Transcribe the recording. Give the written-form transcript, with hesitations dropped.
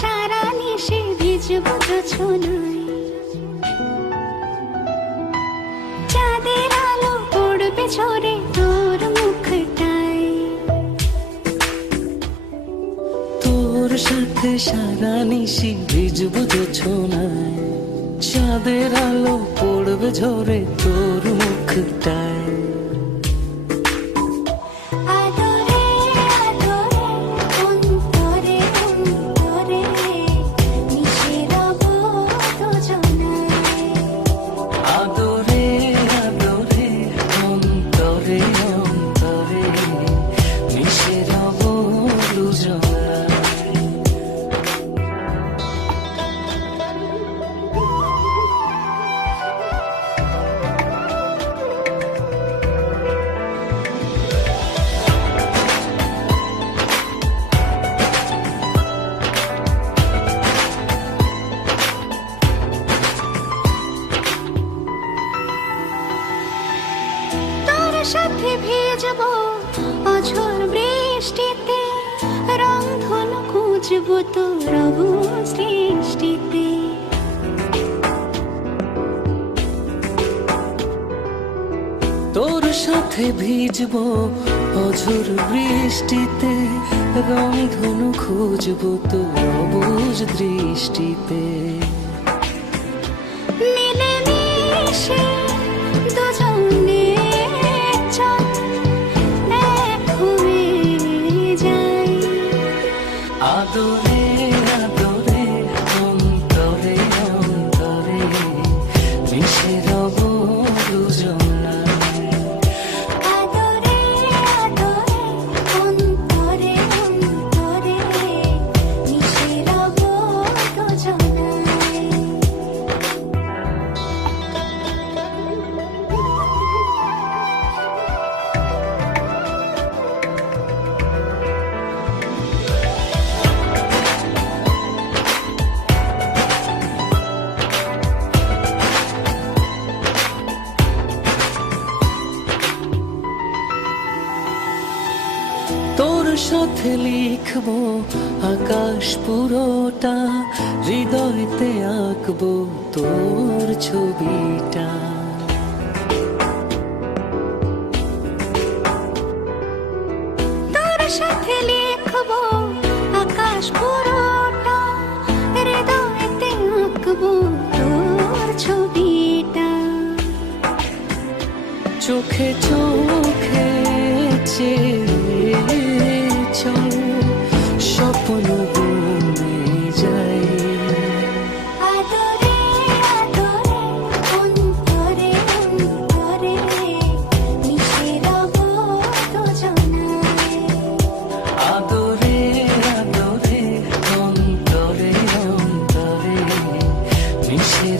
সারা নিশে ভিজব জোছনায়, চাঁদের আলো পড়বে ঝরে তোর মুখটায়। তোর সাথে সারা নিশি ভিজব জোছনায়, চাঁদের আলো পড়বে ঝরে তোর মুখটায়। সাথে ভিজব অঝোর বৃষ্টিতে, রংধনু খুঁজব তোর সৃষ্টিতে। তোর সাথে ভিজব অঝোর বৃষ্টিতে, রংধনু খুঁজব তোর অবুঝ দৃষ্টিতে। মিলেমিশে দুজনে আদরে আদরে অন্তরে অন্তরে মিশে রব দুজনায়। আদরে আদরে অন্তরে অন্তরে মিশে রব দুজনায়। তোর সাথে লিখবো আকাশ পুরোটা, হৃদয়তে আঁকবো তোর ছবিটা। তোর সাথে লিখবো আকাশ পুরোটা, হৃদয়তে আঁকবো তোর ছবিটা। চোখে চোখে চেয়ে চল স্বপ্ন বনে যাই। আদরে আদরে অন্তরে অন্তরে মিশে রব দুজনায়। আদরে আদরে অন্তরে অন্তরে মিশে